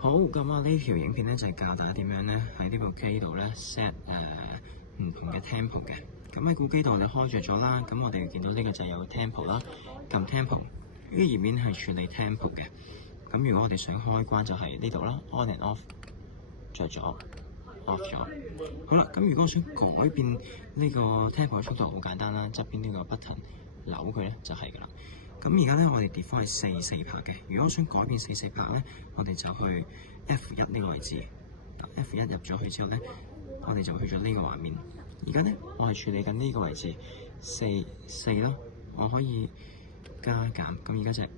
好，咁啊呢條影片咧就係教大家點樣咧喺呢部機度咧 set 唔同嘅 tempo 嘅。咁喺部機度我哋開着咗啦，咁我哋見到呢個就係有 tempo 啦，撳 tempo 呢個頁面係處理 tempo 嘅。咁如果我哋想開關就係呢度啦 ，on and off 着咗 off 咗。好啦，咁如果我想改變呢個 tempo 嘅速度，好簡單啦，側邊呢個 button 扭佢咧就係㗎啦。咁而家咧，我哋 default 係4/4拍嘅。如果我想改變4/4拍咧，我哋就去 F1 呢個位置。F1 入咗去之後咧，我哋就去咗呢個畫面。而家咧，我係處理緊呢個位置4/4咯。我可以加減，咁而家就係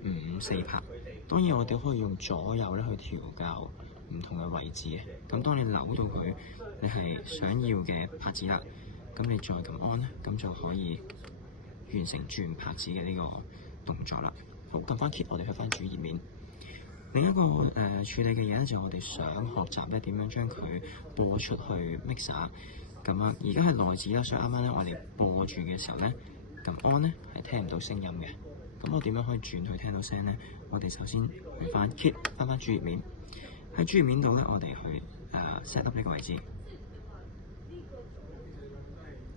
5/4拍。當然我哋可以用左右咧去調校唔同嘅位置嘅。咁當你扭到佢，你係想要嘅拍子啦，咁你再撳 on 咧，咁就可以完成轉拍子嘅呢個動作啦。好，撳翻 Kit，我哋去翻主頁面。另一個處理嘅嘢咧，就係我哋想學習咧點樣將佢播出去 mixer。咁啊，而家係內置啦，所以啱啱咧我哋播住嘅時候咧，撳 on 咧係聽唔到聲音嘅。咁我點樣可以轉去聽到聲咧？我哋首先去翻 Kit， 翻主頁面。喺主頁面度咧，我哋去set up 呢個位置。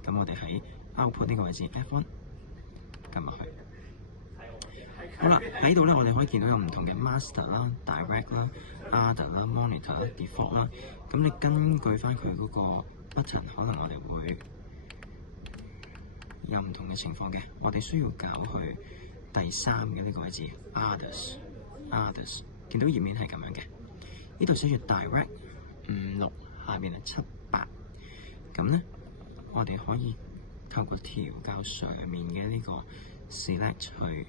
咁我哋喺 output 呢個位置 F1 撳落去。好啦，喺度咧，我哋可以見到有唔同嘅 master 啦、direct 啦、other 啦、monitor 啦、default 啦。咁你根據翻佢嗰個 button， 可能我哋會有唔同嘅情況嘅。我哋需要搞去第3嘅呢個位置 others， 見到頁面係咁樣嘅。呢度寫住 direct 5、6，下邊係7、8。咁咧，我哋可以透過調校上面嘅呢個 select 去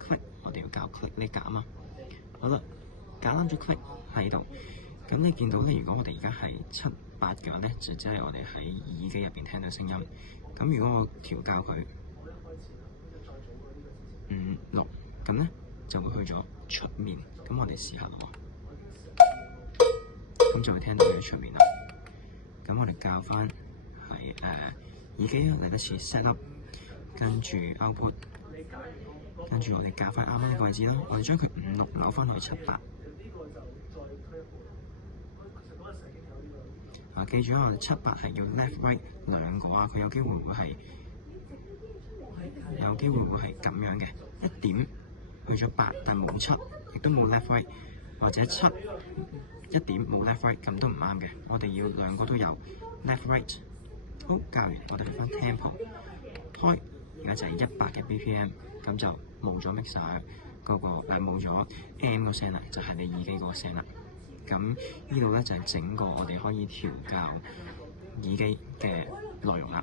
click， 我哋要校 click 呢格啊嘛。好啦，搞啱咗 click 喺度。咁你見到咧，如果我哋而家係7、8嘅話咧，就即係我哋喺耳機入邊聽到聲音。咁如果我調校佢5、6，咁咧就會去咗出面。咁我哋試下咯。咁就會聽到佢喺出面啦。咁我哋校翻係耳機嚟多次 set up， 跟住 output， 跟住我哋校翻啱啱呢個位置啦。我哋將佢5、6扭翻去7、8。記住我哋7、8係要 left right 兩個啊，佢有機會會係咁樣嘅，一點去咗8，但冇7，亦都冇 left right， 或者7。一點冇 left right 咁都唔啱嘅，我哋要兩個都有 left right。好，校完我哋去翻 tempo 開，而家就係100嘅 BPM， 咁就冇咗 mixer 嗰個冇咗 M 個聲啦，就係你耳機嗰個聲啦。咁呢度咧就係整個我哋可以調校耳機嘅內容啦。